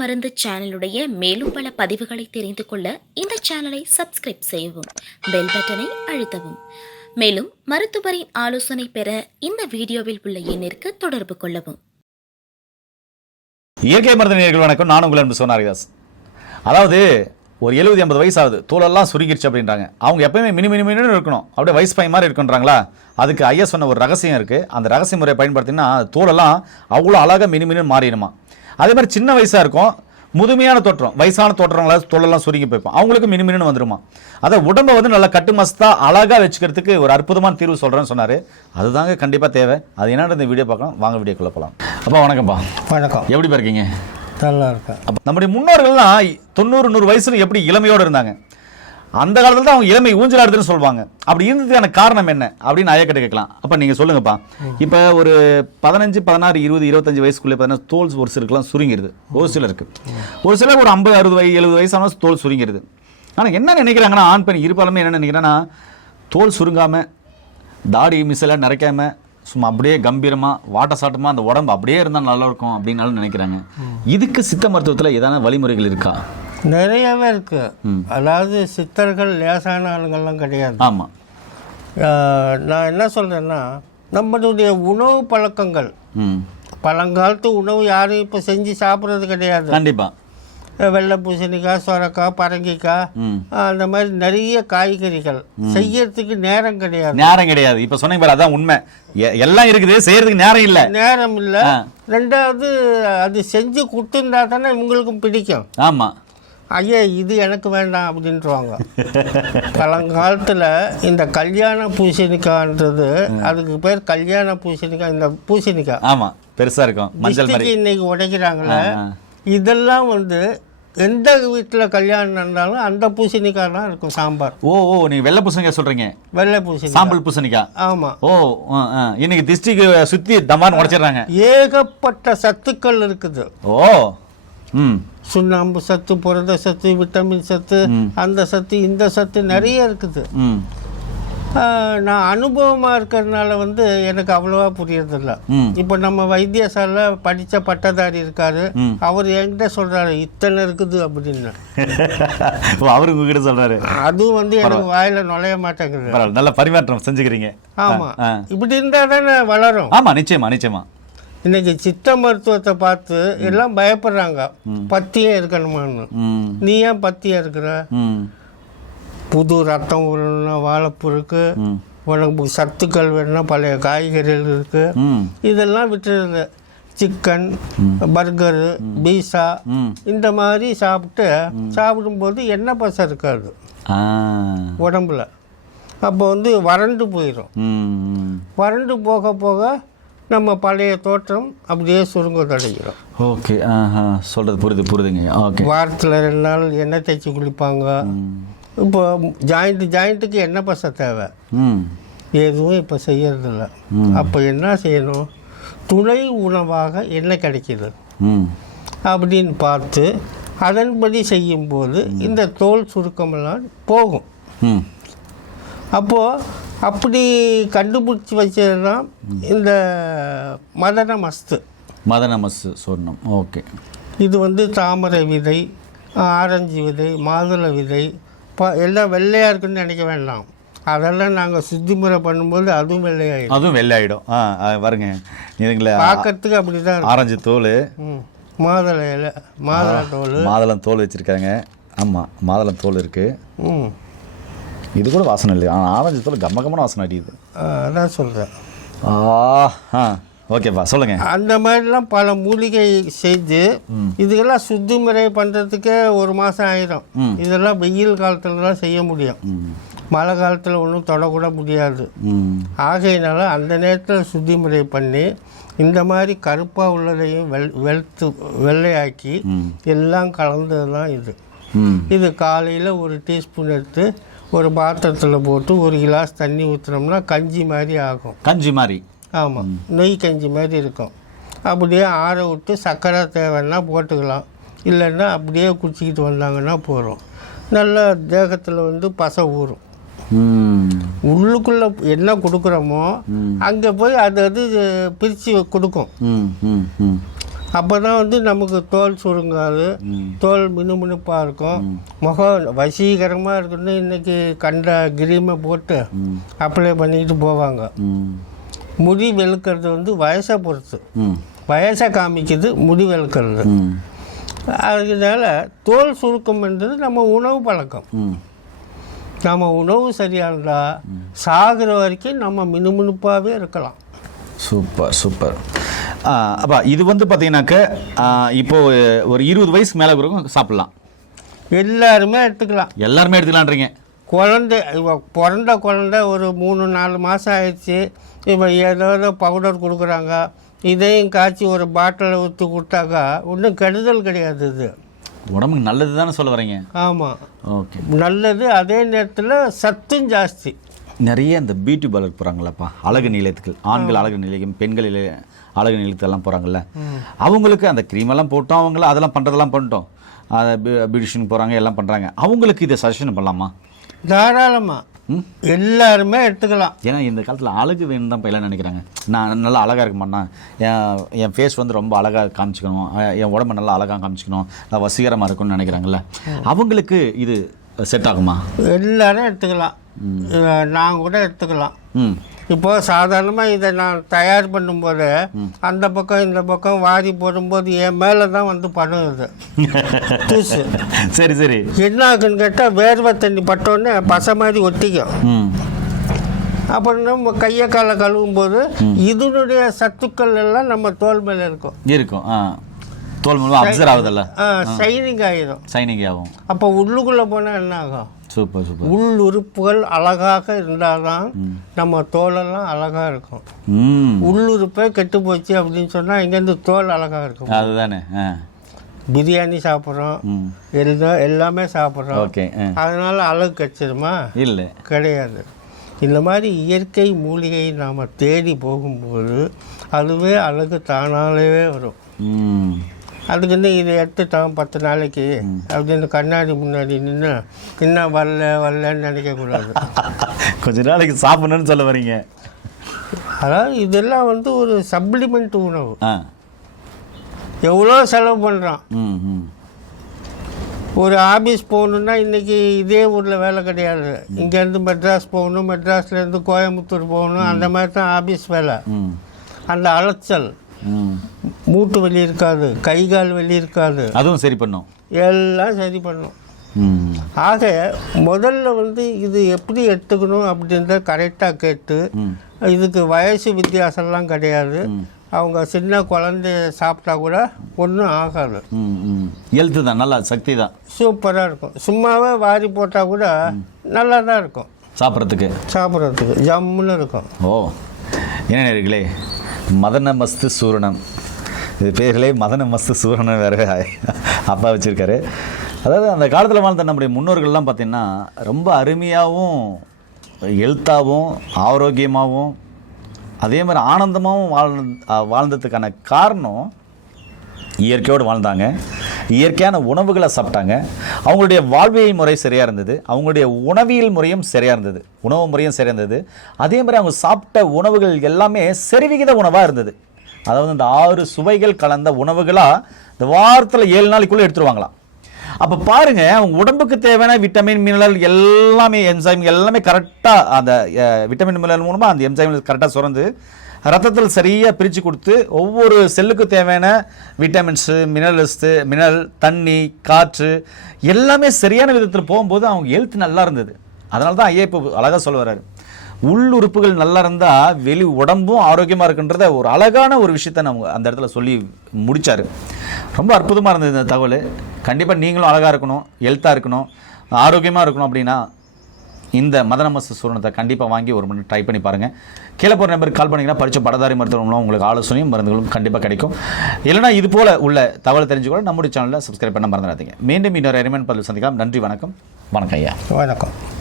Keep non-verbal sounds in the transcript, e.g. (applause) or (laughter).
மருந்து சேனலுடைய மேலும் பல பதிவுகளை தெரிந்து கொள்ள இந்த சேனலை சப்ஸ்கிரைப் செய்யவும் பெல் பட்டனை அழுத்தவும். மேலும் மருத்துவரின் ஆலோசனை பெற இந்த வீடியோவில் உள்ள எண்ணிற்கு தொடர்பு கொள்ளவும். இயற்கை மருந்து நேர்கள் வணக்கம். நான் உங்கள் அன்பு சோனாரிதாஸ். அதாவது ஒரு எழுபது எண்பது வயசு ஆகுது தோலெல்லாம் சுருங்கிருச்சு அப்படின்றாங்க. அவங்க எப்பயுமே மினி மினி மினின்னு இருக்கணும். அப்படியே வயசு பையன் மாதிரி இருக்குன்றாங்களா? அதுக்கு ஐயா சொன்ன ஒரு ரகசியம் இருக்குது அந்த ரகசிய முறையை பயன்படுத்தினா தோலெல்லாம் அவ்வளோ அழகாக மினி மினின்னு மாறிடுமா? அதே மாதிரி சின்ன வயசாக இருக்கும் முதுமையான தோற்றம் வயசான தோற்றங்களா தோலெல்லாம் சுருங்கி போய்ப்போம். அவங்களுக்கு மினி மினின்னு வந்துருமா. அதை உடம்பை வந்து நல்லா கட்டு மஸ்தா அழகாக வச்சுக்கிறதுக்கு ஒரு அற்புதமான தீர்வு சொல்கிறேன்னு சொன்னார். அதுதாங்க கண்டிப்பாக தேவை. அது என்னன்னு இந்த வீடியோ பார்க்கலாம். வாங்க வீடியோக்குள்ள போகலாம் அப்பா வணக்கம்ப்பா. வணக்கம். எப்படி இருக்கீங்க? நல்லா இருக்கேன். அப்ப நம்முடைய முன்னோர்கள்லாம் தொண்ணூறு நூறு வயசுல எப்படி இளமையோடு இருந்தாங்க? அந்த காலத்தில் தான் அவங்க இளமை ஊஞ்சலாடுதுன்னு சொல்லுவாங்க அப்படி இருந்ததுக்கான காரணம் என்ன? அப்படின்னு ஐயக்கிட்ட கேட்கலாம். அப்போ நீங்கள் சொல்லுங்கப்பா. இப்போ ஒரு பதினஞ்சு பதினாறு இருபது இருபத்தஞ்சு வயசுக்குள்ளே பார்த்தீங்கன்னா தோல் ஒரு சிலருக்குலாம் சுருங்கிடுது ஒரு சிலருக்கு. ஒரு சிலர் ஒரு ஐம்பது அறுபது வயது எழுபது வயசான தோல் சுருங்கிருது. ஆனால் என்ன நினைக்கிறாங்கன்னா ஆண் பெண் இருப்பாலுமே என்ன நினைக்கிறேன்னா தோல் சுருங்காமல் தாடி மிஸ்ஸெல்லாம் நிறைக்காம சும்மா அப்படியே கம்பீரமாக வாட்ட சாட்டமாக அந்த உடம்பு அப்படியே இருந்தால் நல்லா இருக்கும் அப்படின்னாலும் நினைக்கிறாங்க. இதுக்கு சித்த மருத்துவத்தில் ஏதான வழிமுறைகள் இருக்கா? நிறையவே இருக்கு. அதாவது சித்தர்கள் லேசான ஆளுங்கள்லாம் கிடையாது. ஆமா. ஆஹ், நான் என்ன சொல்றேன்னா நம்மளுடைய உணவு பழக்கங்கள். பழங்காலத்து உணவு யாரும் இப்போ செஞ்சு சாப்பிட்றது கிடையாது. கண்டிப்பா. அஹ், வெள்ளை பூசணிக்காய் சொரக்காய் பரங்கிக்காய் அந்த மாதிரி நிறைய காய்கறிகள். செய்யறதுக்கு நேரம் கிடையாது. நேரம் கிடையாது. இப்ப சொன்னீங்க அதான் உண்மை. எல்லாம் இருக்குது செய்யறதுக்கு நேரம் இல்ல. நேரம் இல்லை. ரெண்டாவது அது செஞ்சு கொடுத்துருந்தா தானே உங்களுக்கும் பிடிக்கும். ஆமா. ஐயா இது எனக்கு வேண்டாம் அப்படின்ட்டுருவாங்க பழங்காலத்தில் இந்த கல்யாண பூசணிக்காய்ன்றது அதுக்கு பேர் கல்யாண பூசணிக்காய் இந்த பூசணிக்காய் ஆமா பெருசா இருக்கும் மஞ்சள் இன்னைக்கு உடைக்கிறாங்களே. இதெல்லாம் வந்து எந்த வீட்டில் கல்யாணம் நடந்தாலும் அந்த பூசணிக்காய் தான் இருக்கும் சாம்பார். ஓ ஓ நீங்க வெள்ளை பூசணிக்காய் சொல்றீங்க. வெள்ளை பூசணிக்காய் சாம்பல் பூசணிக்காய் ஆமாம் ஓ. இன்னைக்கு டிஸ்ட்ரிக்ட் சுத்தி தமான்னு உடைச்சிடுறாங்க. ஏகப்பட்ட சத்துக்கள் இருக்குது. ஓ ம். சுண்ணாம்பு சத்து புரத சத்து விட்டமின் சத்து அந்த சத்து இந்த சத்து நிறைய இருக்குது. நான் அனுபவமாக இருக்கிறதுனால வந்து எனக்கு அவ்வளோவா புரியறதில்ல. இப்போ நம்ம வைத்தியசாலை படித்த பட்டதாரி இருக்காரு. அவர் என்கிட்ட சொல்கிறாரு இத்தனை இருக்குது அப்படின்னு. (laughs) அவரு உங்ககிட்ட சொல்றாரு. அதுவும் வந்து எனக்கு வாயில நுழைய மாட்டேங்குது. நல்ல பரிமாற்றம் செஞ்சுக்கிறீங்க. ஆமாம். இப்படி இருந்தால் தானே வளரும். ஆமா நிச்சயமா நிச்சயமா. இன்னைக்கு சித்த மருத்துவத்தை பார்த்து எல்லாம் பயப்படுறாங்க. பத்தியம் இருக்கணுமான்னு. நீ ஏன் பத்தியம் இருக்கிற? புது ரத்தம் ஊறணும்னா வாழைப்பூ இருக்கு. உனக்கு சத்துக்கள் வேணும்னா பழைய காய்கறிகள் இருக்கு. இதெல்லாம் விட்டுருது சிக்கன் பர்கரு பீஸா இந்த மாதிரி சாப்பிட்டு சாப்பிடும்போது எண்ணெய் பசை இருக்காது. உடம்புல. அப்போ வந்து வறண்டு போயிடும் வறண்டு போக போக நம்ம பழைய தோற்றம் அப்படியே சுருங்க தொடங்கிறோம் ஓகே ஆஹா சொல்றது புரியுது புரியுதுங்க ஓகே வாரத்தில் ரெண்டு நாள் எண்ணெய் தேய்ச்சி குளிப்பாங்க. இப்போ ஜாயிண்ட் ஜாயிண்ட்டுக்கு எண்ணெய் பசை தேவை. எதுவும் இப்போ செய்யறதில்ல. அப்போ என்ன செய்யணும்? துணை உணவாக என்ன கிடைக்கிது. அப்படின்னு பார்த்து அதன்படி செய்யும்போது இந்த தோல் சுருக்கமெல்லாம் போகும். அப்போது அப்படி கண்டுபிடிச்சி வச்சது தான் இந்த மதன மஸ்து மதன மஸ் சொர்ணம். ஓகே. இது வந்து தாமரை விதை ஆரஞ்சு விதை மாதுளை விதை ப எல்லாம் வெள்ளையாக இருக்குன்னு நினைக்க வேண்டாம். அதெல்லாம் நாங்கள் சுத்திமுறை பண்ணும்போது அதுவும் வெள்ளையாயிடும். அதுவும் வெள்ளை ஆயிடும் ஆ வருங்க இதுங்களே பார்க்கறதுக்கு அப்படி தான் ஆரஞ்சு தோல். மாதுளை இலை மாதுளை தோல். மாதுளம் தோல் வச்சிருக்காங்க. ஆமாம் மாதுளம் தோல் இருக்கு. ம். இது கூட வாசனை இல்லையா? ஆனால் ஆரஞ்சு தோல் கம்ம கம்மன வாசனை அடிக்குது அதான் சொல்கிறேன் ஆ ஓகேப்பா சொல்லுங்க. அந்த மாதிரிலாம் பல மூலிகை செஞ்சு இதுக்கெல்லாம் சுத்தி முறை பண்ணுறதுக்கே ஒரு மாதம் ஆயிரும். இதெல்லாம் வெயில் காலத்தில் தான் செய்ய முடியும். மழை காலத்தில் ஒன்றும் தொடக்கூட முடியாது. ஆகையினால அந்த நேரத்தில் சுத்தி முறை பண்ணி இந்த மாதிரி கருப்பாக உள்ளதையும் வெள் வெளுத்து வெள்ளையாக்கி எல்லாம் கலந்தது தான் இது இது காலையில் ஒரு டீஸ்பூன் எடுத்து ஒரு பாத்திரத்தில் போட்டு ஒரு கிளாஸ் தண்ணி ஊற்றினோம்னா கஞ்சி மாதிரி ஆகும். கஞ்சி மாதிரி. ஆமாம் நெய் கஞ்சி மாதிரி இருக்கும். அப்படியே ஆற விட்டு சர்க்கரை தேவைன்னா போட்டுக்கலாம். இல்லைன்னா அப்படியே குடிச்சிக்கிட்டு வந்தாங்கன்னா போகிறோம் நல்ல தேகத்தில் வந்து பசை ஊறும். உள்ளுக்குள்ளே என்ன கொடுக்குறோமோ அங்கே போய் அது அது பிரித்து கொடுக்கும். அப்போ தான் வந்து நமக்கு தோல் சுருங்காது. தோல் மினுமினுப்பாக இருக்கும். முகம் வசீகரமாக இருக்குன்னு இன்னைக்கு கண்ட கிரீமை போட்டு அப்ளை பண்ணிக்கிட்டு போவாங்க. முடி வெளுக்கிறது வந்து வயசை பொறுத்து. வயசை காமிக்குது முடி வெளுக்கிறது. அதனால தோல் சுருக்கம் என்றது நம்ம உணவு பழக்கம். நம்ம உணவு சரியாக இருந்தால் சாகிற வரைக்கும் நம்ம மினுமினுப்பாகவே இருக்கலாம். Super super. அப்பா இது வந்து பார்த்தீங்கன்னாக்க ஆ, இப்போ ஒரு இருபது வயசுக்கு மேலே இருக்கிறவங்க சாப்பிட்லாம். எல்லாருமே எடுத்துக்கலாம். எல்லாருமே எடுத்துக்கலான்றீங்க. குழந்தை பிறந்த குழந்தை ஒரு மூணு நாலு மாதம் ஆயிடுச்சு. இப்போ ஏதோ பவுடர் கொடுக்குறாங்க. இதையும் காய்ச்சி ஒரு பாட்டிலில் ஊற்றி கொடுத்தாக்கா ஒன்றும் கெடுதல் கிடையாது இது. உடம்புக்கு நல்லது தானே சொல்ல வரீங்க? ஆமாம் ஓகே. நல்லது அதே நேரத்தில் சத்தும் ஜாஸ்தி. நிறைய இந்த பியூட்டி பார்லர் போகிறாங்களப்பா அழகு நிலையத்துக்கு ஆண்கள் அழகு நிலையம் பெண்கள் அழகு நிலையத்துக்கெல்லாம் போகிறாங்கல்ல அவங்களுக்கு அந்த க்ரீம் எல்லாம் போட்டோம் அவங்கள அதெல்லாம் பண்ணுறதெல்லாம் பண்ணிட்டோம். அதை பியூட்டிஷியன் போகிறாங்க எல்லாம் பண்ணுறாங்க அவங்களுக்கு இதை சஜஷன் பண்ணலாமா? தாராளமாக எல்லாருமே எடுத்துக்கலாம். ஏன்னா இந்த காலத்தில் அழகு வேணும் தான் இப்போ எல்லாம் நினைக்கிறாங்க. நான் நல்லா அழகாக இருக்க மாட்டேன் என் என் ஃபேஸ் வந்து ரொம்ப அழகாக காமிச்சிக்கணும். என் உடம்பு நல்லா அழகாக காமிச்சிக்கணும். நான் வசீகரமாக இருக்கும்னு நினைக்கிறாங்கல்ல. அவங்களுக்கு இது செட் ஆகுமா? எல்லாரும் எடுத்துக்கலாம். நான் கூட எடுத்துக்கலாம். ம். இப்போ சாதாரணமாக இதை நான் தயார் பண்ணும்போது அந்த பக்கம் இந்த பக்கம் வாரி போடும்போது என் மேலே தான் வந்து படுது (laughs) தூசு. சரி சரி. என்ன ஆகுன்னு கேட்டால் வேர்வை தண்ணி பட்டோன்னே பசை மாதிரி ஒட்டிக்கும். அப்புறம் நம்ம கையை காலை கழுவும் போது இதனுடைய சத்துக்கள் எல்லாம் நம்ம தோல் மேலே இருக்கும். இருக்கும் தோல் மூலமாக அப்சர்வ் ஆகுதல்ல? ஷைனிங் ஆகிடும் சைனிங் ஆகும் அப்போ உள்ளுக்குள்ளே போனால் என்ன ஆகும் சூப்பர் சூப்பர். உள் உறுப்புகள் அழகாக இருந்தால் தான் நம்ம தோலெல்லாம் அழகாக இருக்கும். உள்ளுறுப்பே கெட்டு போச்சு அப்படின்னு சொன்னால் இங்கேருந்து தோல் அழகாக இருக்கும். அதுதானே. பிரியாணி சாப்பிட்றோம். ம். எல்லா எல்லாமே சாப்பிட்றோம். ஓகே அதனால அழகு கிடைச்சிருமா? இல்லை. கிடையாது. இந்த மாதிரி இயற்கை மூலிகை நாம் தேடி போகும்போது அதுவே அழகு தானாலேயே வரும். ம். அதுக்குன்னு இதை எடுத்துட்டோம் பத்து நாளைக்கு. அப்படின்னு கண்ணாடி முன்னாடி நின்று இன்னும் வரல வரலன்னு நினைக்கக்கூடாது (laughs) கொஞ்ச நாளைக்கு சாப்பிடணும்னு சொல்ல வரீங்க. அதாவது இதெல்லாம் வந்து ஒரு சப்ளிமெண்ட் உணவு. எவ்வளோ செலவு பண்ணுறான் ஒரு ஆபீஸ் போகணுன்னா இன்றைக்கி இதே ஊரில் வேலை கிடையாது. இங்கேருந்து மெட்ராஸ் போகணும் மெட்ராஸ்லேருந்து கோயம்புத்தூர் போகணும் அந்த மாதிரி தான் ஆபீஸ் வேலை. அந்த அலைச்சல். மூட்டு வலி இருக்காது கை கால் வலி இருக்காது. அதுவும் சரி பண்ணும். எல்லாம் சரி பண்ணும். ஆக முதல்ல வந்து இது எப்படி எடுத்துக்கணும் அப்படின்றத கரெக்டாக கேட்டு இதுக்கு வயசு வித்தியாசம்லாம் கிடையாது. அவங்க சின்ன குழந்தைய சாப்பிட்டா கூட ஒன்றும் ஆகாது. ஹெல்த்து தான் நல்லா சக்தி தான். சூப்பராக இருக்கும். சும்மாவே வாரி போட்டால் கூட நல்லா தான் இருக்கும். சாப்பிட்றதுக்கு. சாப்பிட்றதுக்கு. ஜம்முன்னு இருக்கும். ஓ. என்ன நேர்களே? மதன மஸ்து சூரணம். இது பேர்களே மதன மஸ்து சூரணம் வேறு அப்பா வச்சுருக்காரு. அதாவது அந்த காலத்தில் வாழ்ந்த நம்முடைய முன்னோர்கள்லாம் பார்த்திங்கன்னா ரொம்ப அருமையாகவும் எழுத்தாகவும் ஆரோக்கியமாகவும் அதே மாதிரி ஆனந்தமாகவும் வாழ் வாழ்ந்ததுக்கான காரணம் இயற்கையோடு வாழ்ந்தாங்க. இயற்கையான உணவுகளை சாப்பிட்டாங்க. அவங்களுடைய வாழ்வியல் முறை சரியாக இருந்தது. அவங்களுடைய உணவியல் முறையும் சரியாக இருந்தது. உணவு முறையும் சரியாக இருந்தது. அதே மாதிரி அவங்க சாப்பிட்ட உணவுகள் எல்லாமே சரிவிகித உணவாக இருந்தது. அதாவது இந்த ஆறு சுவைகள் கலந்த உணவுகளாக இந்த வாரத்தில் ஏழு நாளைக்குள்ளே எடுத்துருவாங்களாம். அப்போ பாருங்க அவங்க உடம்புக்கு தேவையான விட்டமின் மினரல் எல்லாமே என்சைம் எல்லாமே கரெக்டாக அந்த விட்டமின் மினரல் மூலமாக அந்த என்சைம் கரெக்டாக சுரந்து ரத்தத்தில் சரியாக பிரித்து கொடுத்து ஒவ்வொரு செல்லுக்கு தேவையான விட்டமின்ஸு மினரல்ஸு மினரல் தண்ணி காற்று எல்லாமே சரியான விதத்தில் போகும்போது அவங்க ஹெல்த் நல்லா இருந்தது. அதனால தான் ஐயா இப்போ அழகாக சொல்ல வர்றாரு உள் உறுப்புகள் நல்லா இருந்தால் வெளி உடம்பும் ஆரோக்கியமாக இருக்குன்றத ஒரு அழகான ஒரு விஷயத்தை நம்ம அந்த இடத்துல சொல்லி முடித்தார் ரொம்ப அற்புதமாக இருந்தது இந்த தகவல். கண்டிப்பாக நீங்களும் அழகாக இருக்கணும் ஹெல்த்தாக இருக்கணும் ஆரோக்கியமாக இருக்கணும் அப்படின்னா இந்த மதனமச சூரணத்தை கண்டிப்பாக வாங்கி ஒரு மணி ட்ரை பண்ணி பாருங்கள் கீழே போகிற நம்பருக்கு கால் பண்ணிங்கன்னா படித்த படதாரி மருத்துவங்களும் உங்களுக்கு ஆலோசனையும் மருந்துகளும் கண்டிப்பாக கிடைக்கும். இல்லைனா இது போல் உள்ள தகவல் தெரிஞ்சுக்கூட நம்முடைய சேனலில் சப்ஸ்கிரைப் பண்ண மறந்துடாதீங்க. மீண்டும் இன்னொரு எரிமன் பதில் சந்திக்கலாம். நன்றி வணக்கம். வணக்கம் ஐயா. வணக்கம்.